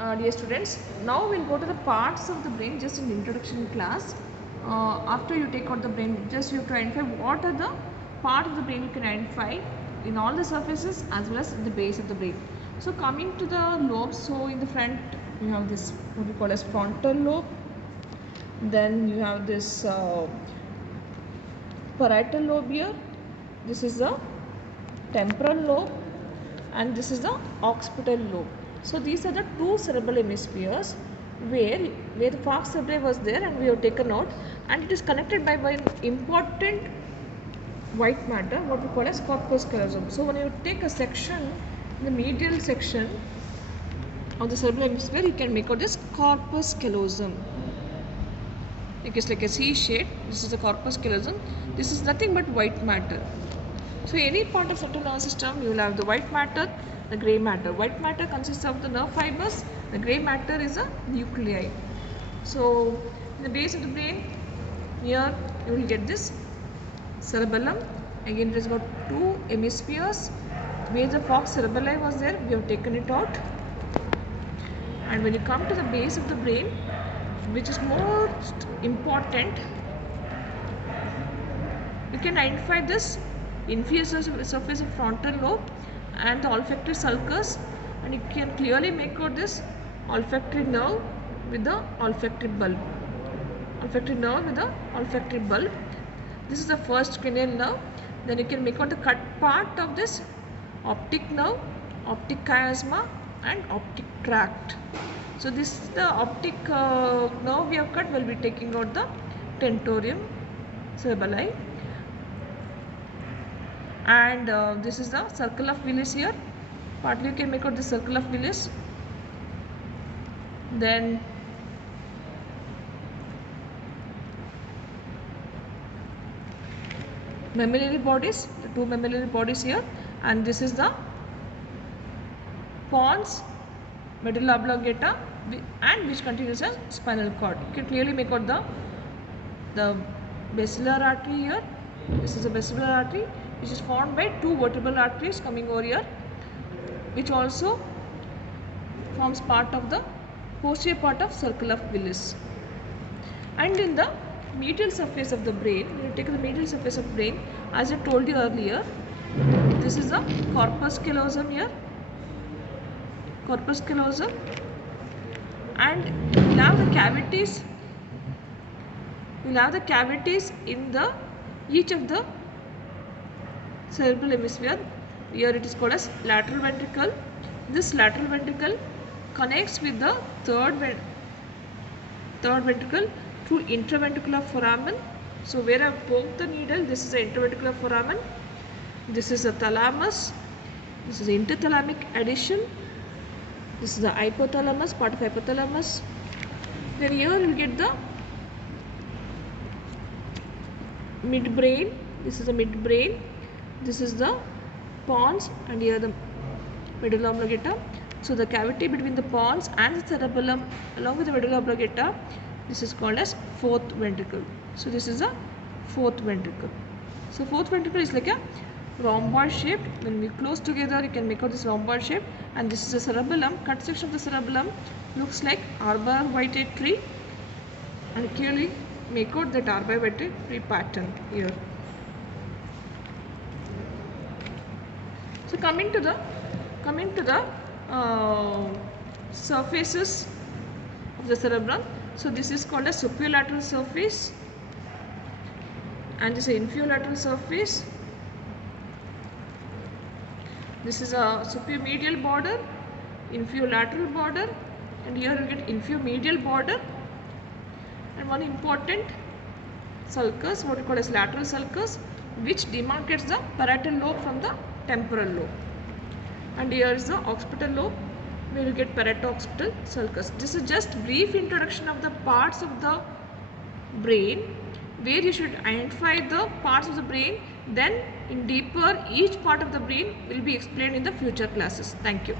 Dear students, now we'll go to the parts of the brain just in introduction class. After you take out the brain, just you have to identify what are the part of the brain you can identify in all the surfaces as well as in the base of the brain. So coming to the lobes, so in the front you have this what we call as frontal lobe, then you have this parietal lobe here, this is the temporal lobe, and this is the occipital lobe. So these are the two cerebral hemispheres where the falx cerebri was there and we have taken out, and it is connected by an important white matter what we call as corpus callosum. So when you take a section, the medial section of the cerebral hemisphere, you can make out this corpus callosum. It is like a C shape. This is the corpus callosum. This is nothing but white matter. So any part of central nervous system, you will have the white matter, the grey matter. White matter consists of the nerve fibers. The grey matter is a nuclei. So in the base of the brain, here you will get this cerebellum. Again, it has got two hemispheres. Where the falx cerebelli was there, we have taken it out. And when you come to the base of the brain, which is most important, you can identify this inferior surface of frontal lobe and the olfactory sulcus, and you can clearly make out this olfactory nerve with the olfactory bulb. Olfactory nerve with the olfactory bulb. This is the first cranial nerve. Then you can make out the cut part of this optic nerve, optic chiasma and optic tract. So this is the optic nerve we have cut. We'll be taking out the tentorium cerebelli. And this is the circle of Willis here. Partly you can make out the circle of Willis. Then mammillary bodies, the two mammillary bodies here, and this is the pons medulla oblongata, and which continues as spinal cord. You can clearly make out the basilar artery here. This is a basilar artery which is formed by two vertebral arteries coming over here, which also forms part of the posterior part of circle of Willis. And in the medial surface of the brain, when you take the medial surface of the brain, as I told you earlier, this is the corpus callosum here, corpus callosum, and we will have the cavities. We will have the cavities in the each of the cerebral hemisphere. Here it is called as lateral ventricle. This lateral ventricle connects with the third ventricle through intraventricular foramen. So where I have poked the needle, this is the intraventricular foramen. This is the thalamus. This is the interthalamic addition. This is the hypothalamus, part of hypothalamus. Then here you will get the midbrain. This is the midbrain. This is the pons, and here the medulla oblongata. So the cavity between the pons and the cerebellum along with the medulla oblongata, this is called as fourth ventricle. So this is a fourth ventricle. So fourth ventricle is like a rhomboid shape. When we close together, you can make out this rhomboid shape, and this is the cerebellum. Cut section of the cerebellum looks like arbor-vitae tree, and clearly make out that arbor-vitae tree pattern here. So coming to the surfaces of the cerebrum. So this is called a superolateral surface, and this is inferiolateral surface. This is a superomedial border, inferiolateral border, and here you get inferiomedial border, and one important sulcus, what we call as lateral sulcus, which demarcates the parietal lobe from the temporal lobe. And here is the occipital lobe, where you get parieto-occipital sulcus. This is just brief introduction of the parts of the brain, where you should identify the parts of the brain. Then in deeper, each part of the brain will be explained in the future classes. Thank you.